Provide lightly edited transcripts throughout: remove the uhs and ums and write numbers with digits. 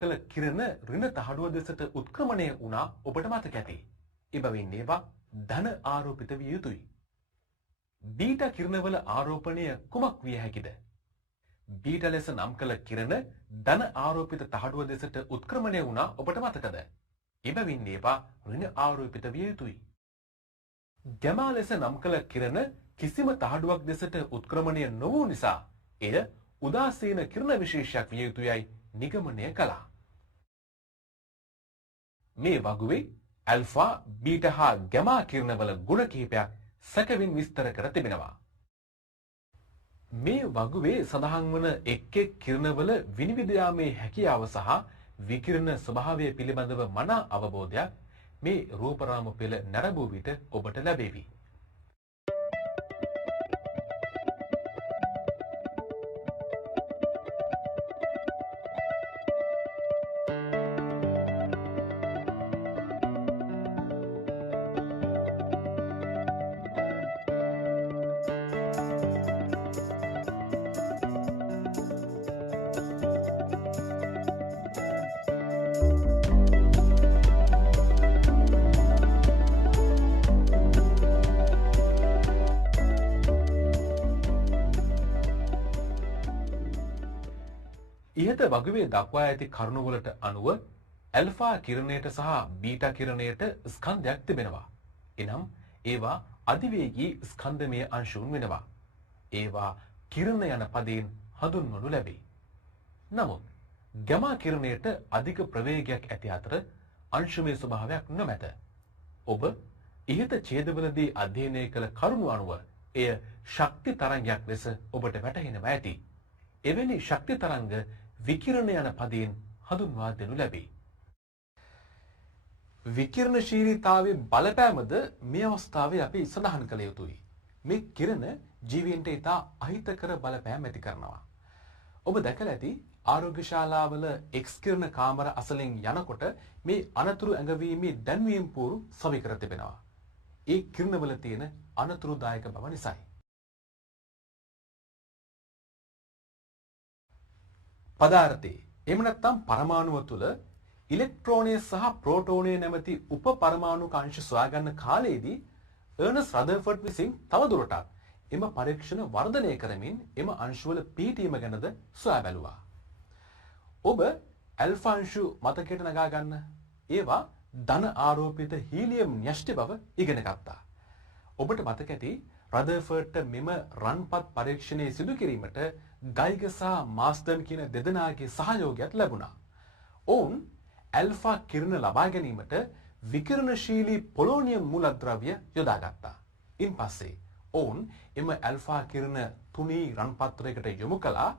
කළ කිරණ ඍණ තහඩුව දෙසට උත්ක්‍රමණය වුණා ඔබට මතක ඇති. එබැවින් ඒවා ධන ආරෝපිත විය යුතුයි. බීටා කිරණවල ආරෝපණය කුමක් විය හැකිද? බීටා ලෙස නම් කළ කිරණ ධන ආරෝපිත තහඩුව දෙසට උත්ක්‍රමණය වුණා ඔබට මතකද? එබැවින් ඒවා ඍණ ආරෝපිත විය යුතුයි. ගැමා ලෙස නම් කළ කිරණ කිසිම තහඩුවක් දෙසට උත්ක්‍රමණය නොවූ නිසා එය උදාසීන කිරණ විශේෂයක් විය යුතුයයි නිගමනය කළා. මේ වගුවේ ඇල්ෆා, බීටා හා ගැමා කිරණවල ගුණ කිහිපයක් සැකවින් විස්තර කර තිබෙනවා. මේ වගුවේ සඳහන් වන එක් එක් කිරණවල විනිවිද යාමේ හැකියාව සහ විකිරණ ස්වභාවය පිළිබඳව මනා අවබෝධයක් මේ රූපරාම පෙළ නැරඹූ විට ඔබට ලැබේවි. ඉහත වගුවේ දක්වා ඇති කරුණුවලට අනුව ඇල්ෆා කිරණයට සහ බීටා කිරණයට ස්කන්ධයක් තිබෙනවා. එනම් ඒවා අධිවේගී ස්කන්ධමය අංශුන් වෙනවා. ඒවා කිරණ යන පදයෙන් හඳුන්වනු ලැබේ. නමුත් ගැමා කිරණයට අධික ප්‍රවේගයක් ඇති අතර අංශමය ස්වභාවයක් නොමැත. ඔබ ඉහත ඡේදවලදී අධ්‍යයනය කළ කරුණු අනුව එය ශක්ති තරංගයක් ලෙස ඔබට වැටහෙනවා ඇති. එවැනි ශක්ති තරංග විකිරණ යන පදයෙන් හඳුන්වා දෙනු ලැබේ. විකිරණශීලීතාවයේ බලපෑමද මේ අවස්ථාවේ අපි සඳහන් කළ යුතුයි. මේ කිරණ ජීවීන්ට ඉතා අහිතකර බලපෑම් ඇති කරනවා. ඔබ දැකලා ඇති ආරෝග්‍ය ශාලාවල එක්ස් කිරණ කාමර අසලින් යනකොට මේ අනතුරු ඇඟවීමේ දැන්වීම් පූරු සවි කර තිබෙනවා. ඒ කිරණවල තියෙන අනතුරුදායක බව නිසායි. පදාර්ථයේ එහෙම නැත්නම් පරමාණුව තුළ ඉලෙක්ට්‍රෝනය සහ ප්‍රෝටෝනය නැමැති උප පරමාණු අංශ සොයාගන්න කාලයේදී අර්නස් රදර්ෆර්ඩ් විසින් තවදුරටත් එම පරීක්ෂණ වර්ධනය කරමින් එම අංශවල පිහිටීම ගැනද සොයා බැලුවා. ඔබ ඇල්ෆා අංශු මතකයට නගා ගන්න. ඒවා ධන ආරෝපිත හීලියම් න්‍යෂ්ටි බව ඉගෙන ගත්තා. ඔබට මතක ඇති රදර්ෆර්ඩ්ට මෙම රන්පත් පරීක්ෂණය සිදු කිරීමට ගයිග සහ මාස්ටර්න් කියන දෙදෙනාගේ සහයෝගයක් ලැබුණා. ඔවුන් ඇල්ෆා කිරණ ලබා ගැනීමට විකිරණශීලී පොලෝනියම් මූලද්‍රව්‍ය යොදාගත්තා. ඉන්පස්සේ ඔවුන් එම ඇල්ෆා කිරණ තුනී රන් පත්‍රයකට යොමු කළා.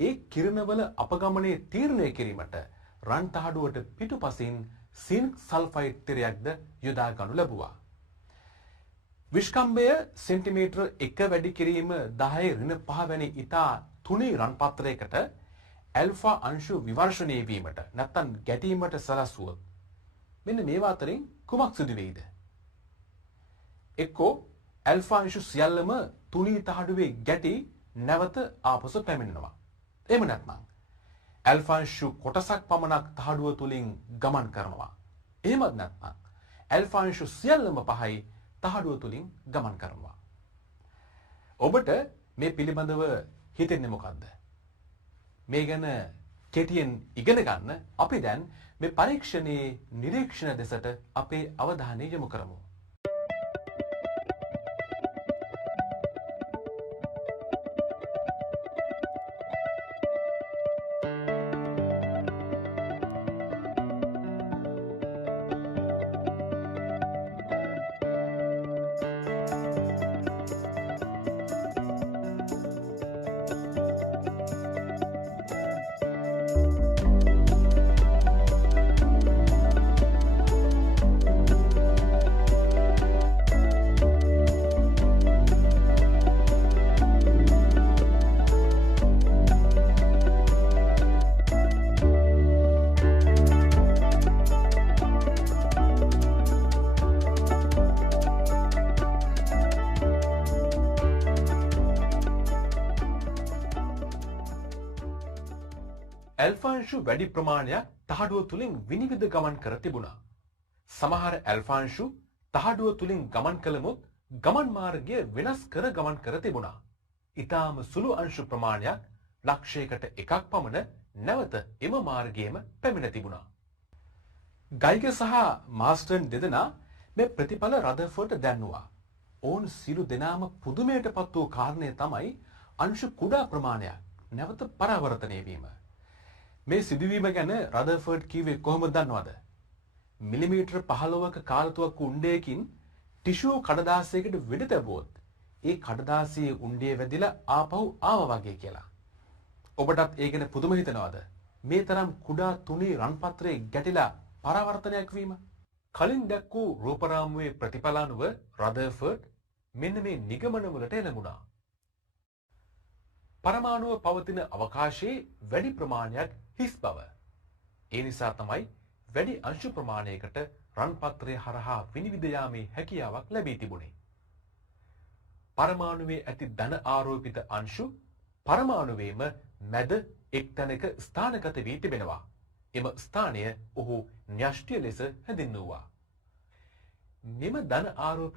ඒ කිරණවල අපගමනය තීරණය කිරීමට රන් තහඩුවට පිටුපසින් සින්ක් සල්ෆයිඩ් තිරයක්ද යොදා ගනු ලැබුවා. විශ්කම්භය සෙන්ටිමීටර 1 වැඩි කිරීම 10-5 වැනි ඉතා තුනී රන් පත්‍රයකට ඇල්ෆා අංශු විවර්ෂණය වීමට නැත්නම් ගැටීමට සලස්වුවොත් මෙන්න මේවා අතරින් කුමක් සිදු වෙයිද? එක්කෝ ඇල්ෆා අංශු සියල්ලම තුනී තහඩුවේ ගැටි නැවත ආපසු පැමිණෙනවා. එහෙම නැත්නම් ඇල්ෆා අංශු කොටසක් පමණක් තහඩුව තුලින් ගමන් කරනවා. එහෙමත් නැත්නම් ඇල්ෆා අංශු සියල්ලම පහයි තහඩුව තුලින් ගමන් කරනවා. ඔබට මේ පිළිබඳව හිතෙන්නේ මොකද්ද? මේ ගැන කෙටියෙන් ඉගෙන ගන්න අපි දැන් මේ පරීක්ෂණයේ නිරීක්ෂණ දෙසට අපේ අවධානය යොමු කරමු. ඇල්ෆා අංශු වැඩි ප්‍රමාණයක් තහඩුව තුලින් විනිවිද ගමන් කර තිබුණා. සමහර ඇල්ෆා අංශු තහඩුව තුලින් ගමන් කළමුත් ගමන් මාර්ගය වෙනස් කර ගමන් කර තිබුණා. ඊටාම සුළු අංශු ප්‍රමාණයක් ලක්ෂයකට එකක් පමණ නැවත එම මාර්ගයේම පැමිණ තිබුණා. ගයිග සහ මාස්ටර්න් දෙදෙනා මේ ප්‍රතිඵල රදර්ෆර්ඩ්ට දැන්නුවා. ඔවුන් සියලු දෙනාම පුදුමයටපත් වූ කාරණය තමයි අංශු කුඩා ප්‍රමාණයක් නැවත පරාවර්තනය වීම. මේ සිදුවීම ගැන රදර්ෆර්ඩ් කිව්වේ කොහොමද දන්නවද? මිලිමීටර 15ක කාලතුවක්කු උණ්ඩයකින් ටිෂුව කඩදාසියකට වෙඩ තැබුවොත් ඒ කඩදාසියේ උණ්ඩය වැදිලා ආපහු ආවා වගේ කියලා. ඔබටත් ඒ ගැන පුදුම හිතනවද? මේ තරම් කුඩා තුනී රන්පත්‍රයේ ගැටිලා පරාවර්තනයක් වීම. කලින් දැක් වූ රූපරාමුවේ ප්‍රතිඵල අනුව රදර්ෆර්ඩ් මෙන්න මේ නිගමනවලට එළඹුණා. පරමාණුව පවතින අවකාශයේ වැඩි ප්‍රමාණයක් හිස් බව. ඒ නිසා තමයි වැඩි අංශු ප්‍රමාණයකට රන්පත්‍රය හරහා විනිවිද යාමේ හැකියාවක් ලැබී තිබුණේ. පරමාණුවේ ඇති ධන ආරෝපිත අංශු පරමාණුවේම මැද එක් තැනක ස්ථානගත වී තිබෙනවා. එම ස්ථානය ඔහු න්‍යෂ්ටිය ලෙස හැඳින්වුවා. මෙම ධන ආරෝපිත